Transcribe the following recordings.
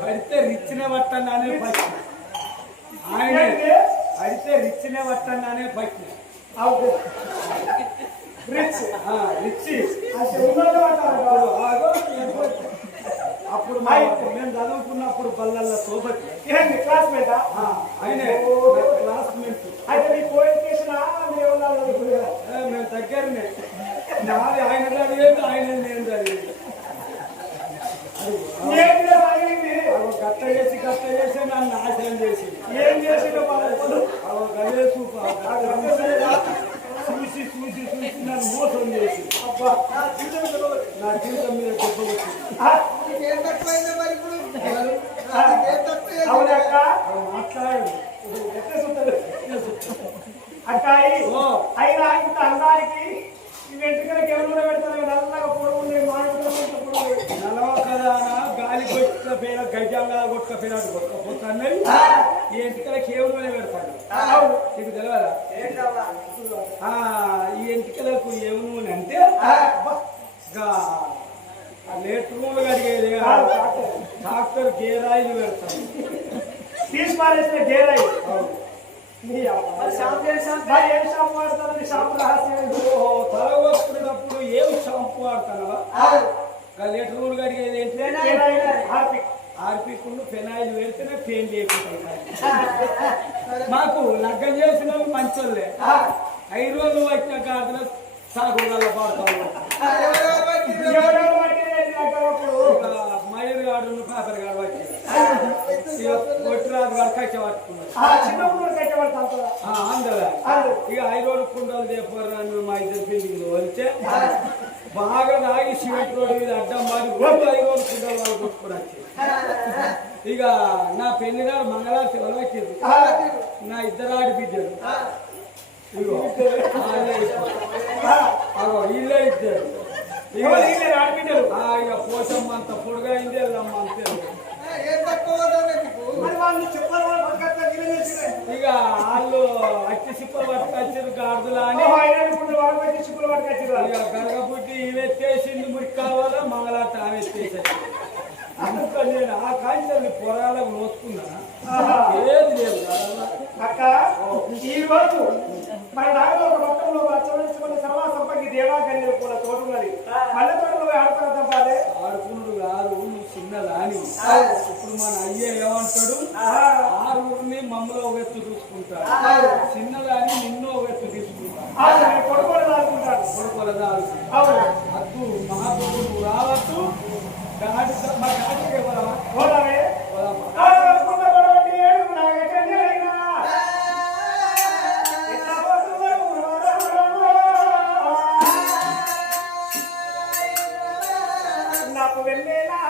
పడితే రిచ్నే పట్టన్నానే పట్టిన ఆయన పడితే రిచ్నే పట్టన్నానే పట్టిన రిచ్ అప్పుడు మేము చదువుకున్నప్పుడు బల్లల్లో సోబతి క్లాస్మేట్ ఆయన క్లాస్మేట్ అయితే మీ కోఎడ్యుకేషన్ మేము దగ్గరనే నాది ఆయన చదివేది ఆయన నేను చదివేది గట్ట చేసి నన్ను నాశనం చేసి ఏం చేసిందో గలేసు చూసి చూసి చూసి నన్ను మోసం చేసి నా జీవితం మీద దెబ్బ మాట్లాడు అక్కాయి అయినా ఇంత అందానికి ఈ వెంట్రుకలకి ఎవరు పెడతారు నల్లగా పొడవు నలవ కదా గాలి కొట్టుక పేర గజంగా కొట్టుక పేరాడు కొట్టుకపోతాను ఈ ఎంటికలకి ఏమో పెడతాడు నీకు తెలియదా ఈ ఎంటికలకు ఏమో అంటే లేట్రూలు కడిగేది డాక్టర్ గేరాయిలు పెడతాడు తీసి మారేసిన గేరాయి తలగొట్టుకున్నప్పుడు ఏం షాంపూ వాడతానవా లేట్రూలు కడిగేది ఏంటంటే ఆర్పిక్ను ఫెనాయిల్ వేస్తేనే పెయిన్ లేకుంటాయి మాకు లగ్గం చేసిన మంచోళ్ళే 5 రోజులు వచ్చిన కాదు సాగులలో పాడతాము మయూర్ గాడు పాపర్ గారు వచ్చి కొట్టురాజు గారు కట్ట పట్టుకున్నారు అందరా ఇక 5 రోజులు కుండలు చేపరు మా ఇద్దరు బిల్డింగ్ వెళ్తే బాగా తాగి సిమెంట్ రోడ్డు మీద అడ్డం మారి 5 రోజులు కుండలు వాళ్ళు కొట్టుకుని వచ్చి ఇక నా పెళ్లి గారు మంగళారతి వల్ల వచ్చింది నా 2 ఆడబిడ్డలు ఇల్లే ఇద్దరు ఆడబిడ్డలు ఇక పోషమ్మ అంత పొడుగైంది వెళ్ళమ్మ అంతే ఇక వాళ్ళు అచ్చి సిప్పలు పట్టుకొచ్చారు గాడుదులా అని ఇక గరగబుడ్డి ఇవెత్తేసింది మురికి కావాలా మంగళాట ఆమె ఎత్తేసారు అందుకని నేను ఆ కాంచెల్ని పొరాలకు నోసుకున్నా ఏది లేదు అక్క ఈ రోజు మన నాగలో ఒక మొత్తంలో చదివించుకున్న సర్వ సంపంగి దేవాగన్యులు కూడా తోట ఉన్నది పల్లె తోటలో ఆడుకున్న తప్పాదే ఆడుకున్నాడు కాదు నువ్వు చిన్నదాని ఇప్పుడు మన అయ్యే ఏమంటాడు 6 మమ్మల్ని ఒక ఎత్తు చూసుకుంటాడు చిన్నదాన్ని నిన్ను ఒక ఎత్తు తీసుకుంటాడు కొడుకోలు ఆడుకుంటాడు అద్దు మహాప్రభు నువ్వు రావద్దు మా డాడీకి పోదామే నాకు వెళ్ళేలా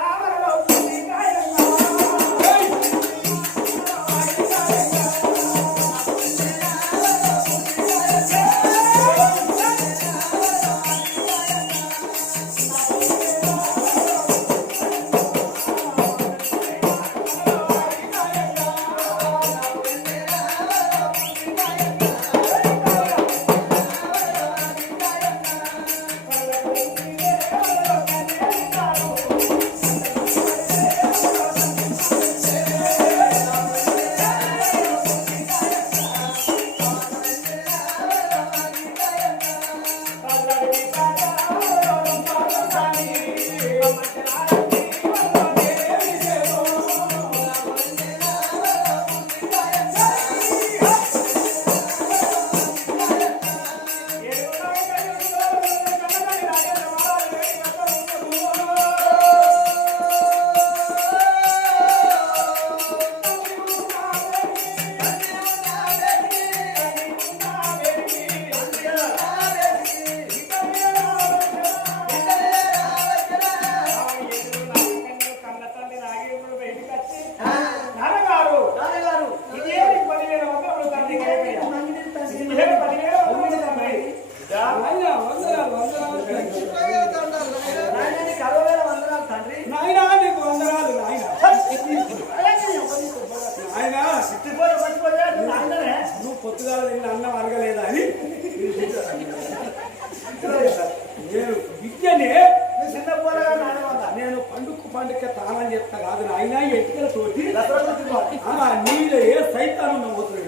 నీళ్ళు ఏ సైతాన్ని పోతుంది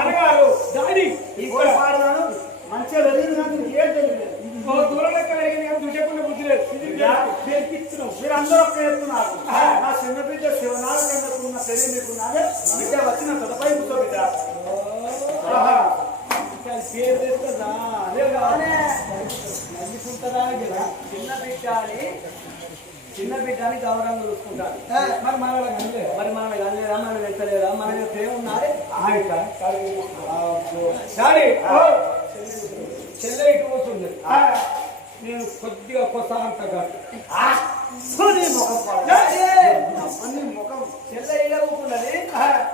అనగారు డాడీ ఇక్కడ పాడదాను మంచిగా జరిగింది కానీ ఏం తెలియదు దూరం లెక్క జరిగింది కానీ దుడ్డకుండా బుద్ధి లేదు మీరు అందరూ ఒక్క చెప్తున్నారు నా చిన్న బిడ్డ శివనాథ కిందకున్న శరీరం మీకున్నాదే బిడ్డ వచ్చిన తొడపై కూర్చో బిడ్డ పేరు తెస్తుందా అదే చిన్న బిడ్డ అని గౌరవంగా చూసుకుంటారు మరి మన వాళ్ళకి అనలేదు మరి మన అనలేదా మనం ఎత్తలేదా మన ప్రేమ ఉన్నది డాడీ చెల్లె ఇటు పోతుంది నేను కొద్దిగా కొత్త అంతగా ముఖం చెల్ల ఇలా ఊపుకున్నది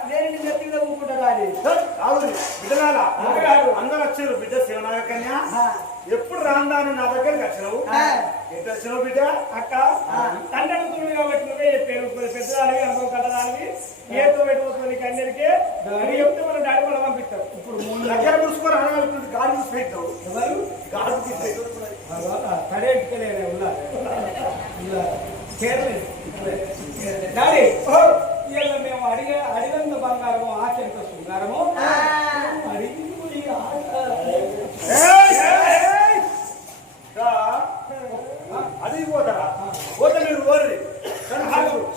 నేను నీ నెత్తి మీద ఊపుకుంటా అది బిడ్డలారా అందరూ వచ్చారు బిడ్డ శివనాగ కన్యా ఎప్పుడు రాందాను నా దగ్గరికి వచ్చినావు ఎట్లా వచ్చినావు బిడ్డ అక్క తండ్రి అడుగుతుంది కాబట్టి నువ్వే చెప్పాను పెద్దదానివి అనుభవం కట్టదానివి ఏతో పెట్టబోతుంది కన్యడికి నువ్వు చెప్తే మన డాడీ కూడా పంపిస్తావు ఇప్పుడు దగ్గర పురుచుకొని అనగలుగుతుంది గాలి చూసి పెట్టావు ఎవరు గాలి తీసి తడేట్టుకలేనే ఉన్నా డాడీ ఇవాళ మేము అడిగినంత బంగారము ఆచరిత శృంగారము అడిగిపోతారా పోతే మీరు ఓర్రి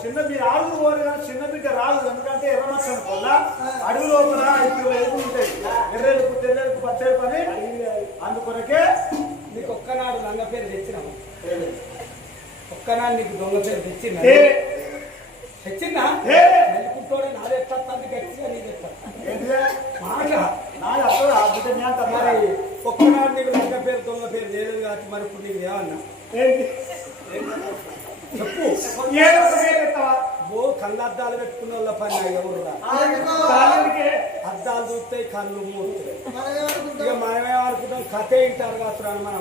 చిన్న మీరు ఆడుగు ఓరు కానీ చిన్న బిడ్డ రాదు ఎందుకంటే ఎర్రమచ్చని వల్ల అడుగు లోపల ఇప్పుడు ఎదుగు ఉంటాయి ఎర్రెలకు తెర్రెలకు పచ్చడి పని అందుకొరకే నీకు ఒక్కనాడు లంగ పేరు తెచ్చినాము ఒక్కనాడు నీకు దొంగ పేరు తెచ్చిందా తెచ్చిందా నెలకుంటోడే నాది ఎట్లా గట్టిగా నీకు మరి ఒక్కనాడు నీకు లంగ పేరు దొంగ పేరు చేయలేదు కాబట్టి మరి ఇప్పుడు నీకు ఏమన్నా చెప్పు కళ్ళద్దాలు పెట్టుకున్న వాళ్ళ పని ఎవరు అద్దాలు చూస్తాయి కళ్ళు మూడుతాయి ఇక మనమేమనుకుంటాం కథ ఇంటారు కాదు మనం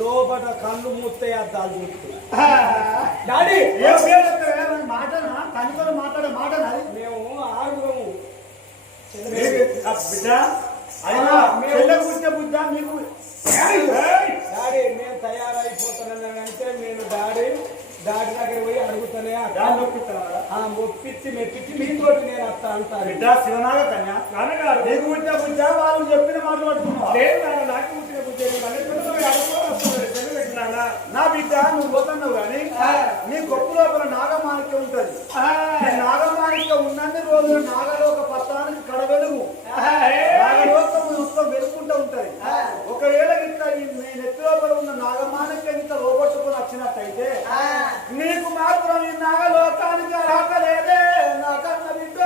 లోపల కళ్ళు మూస్తాయి అద్దాలు చూస్తాయి డాడీ మాటనా తనతో మాట్లాడే మాటనా మేము ఆరుగురము బిడ్డ అయినా కూర్చే బుద్ధ మీకు డాడీ మేము తయారైపోతానంటే నేను డాడీ దగ్గర పోయి అడుగుతానే ఒప్పించి మెప్పించి మీతోటి నేను అత్త అంటాను బిడ్డ శివనాగ కన్యా నాన్నగారు నీకు పుట్టిన బుద్ధ వాళ్ళు చెప్పిన మాట పట్టుకున్నావు లేదు నాన్న నాకు పుట్టిన బుద్ధి నా బిడ్డ నువ్వు పోతున్నావు కానీ నీ గొప్ప లోపల నాగమాణిక్యం ఉంటది నాగమాణిక్యం ఉన్నన్ని రోజులు నాగలోక పత్రానికి కడవెలుగు నాగలోకం మొత్తం వెలుకుంటూ ఉంటది ఒకవేళ ఇట్లా నీ నెత్తి లోపల ఉన్న నాగమాణిక్యం ఇంత లోపట్టుకుని వచ్చినట్టయితే నీకు మాత్రం ఈ నాగలోకానికి అర్హత లేదే నాకన్న బిడ్డ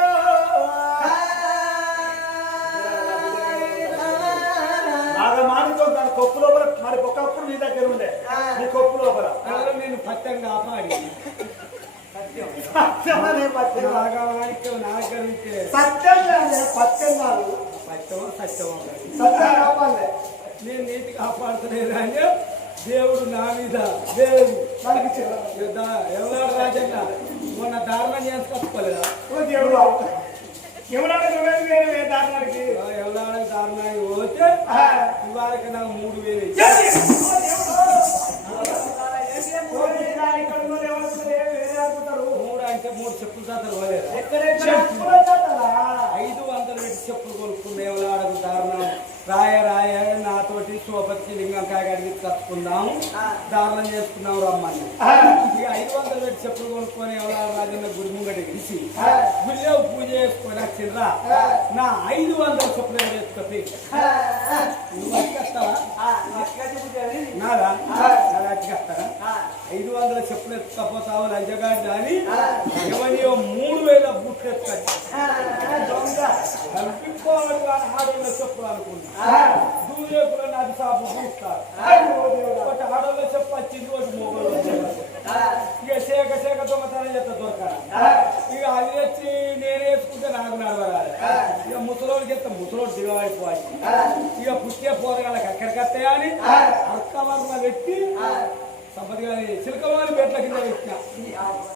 నాగమాణిక్యం దాని కొప్పు లోపల మరి ఒకప్పుడు నీ దగ్గర ఉండే నీ కొప్పు లోపల నేను పత్యం కాపాడి సత్యం కాదు సత్యం కాపాడలే నేను నీతి కాపాడుతలేదు అంటే దేవుడు నా మీద దేవుడు ఎవరాడు రాజన్న మొన్న దారుణం చేసుకొచ్చుకోలేదా దేవుడు ఎవరాడు వేరే దారుణానికి ఎవరాడు దారుణానికి పోతే ఇవాళకి నాకు 3,000 చెప్పులు జాతర పోలేదు 500 పెట్టి చెప్పులు కొనుక్కున్న ఎవరాడకు దారుణం రాయ నాతోటి శోభకి లింగంకాయ అడిగి కట్టుకుందాము దారుణం చేసుకున్నాం రమ్మని ఇక 500 పెట్టి చెప్పులు కొనుక్కొని ఎవరాడు రాజన్న గుడి ముంగట గెలిచి గుళ్ళో పూజ చేసుకొని వచ్చిండ్రా నా 500 చెప్పులు వేసుకొని నువ్వు అట్టుకొస్తావా నాదా అట్టుకొస్తారా 500 చెప్పులు ఎత్తుకపోతావు లంచగాడి అని ఎవరియో 3,000 బుట్లు ఎత్తుకోవాలి కానీ ఆడోళ్ళ చెప్పులు అనుకుంటా దూరేకులు నాకు సాపు పూస్తారు ఒకటి ఆడోళ్ళ చెప్పు వచ్చింది ఒకటి మొగలు ఇక సేక దొంగతనం చేస్తా దొరకాలి ఇక అది వచ్చి నేను వేసుకుంటే నాకు నడవరాలి ఇక ముసలోడికి ఎత్తా ముసలోడు దిగవైపోయి ఇక పుట్టే పోరగాళ్ళకి ఎక్కడికి వస్తాయా అని అక్క వర్మ పెట్టి సంపతి కానీ చిలకవారి బెట్ల కింద పెట్టిన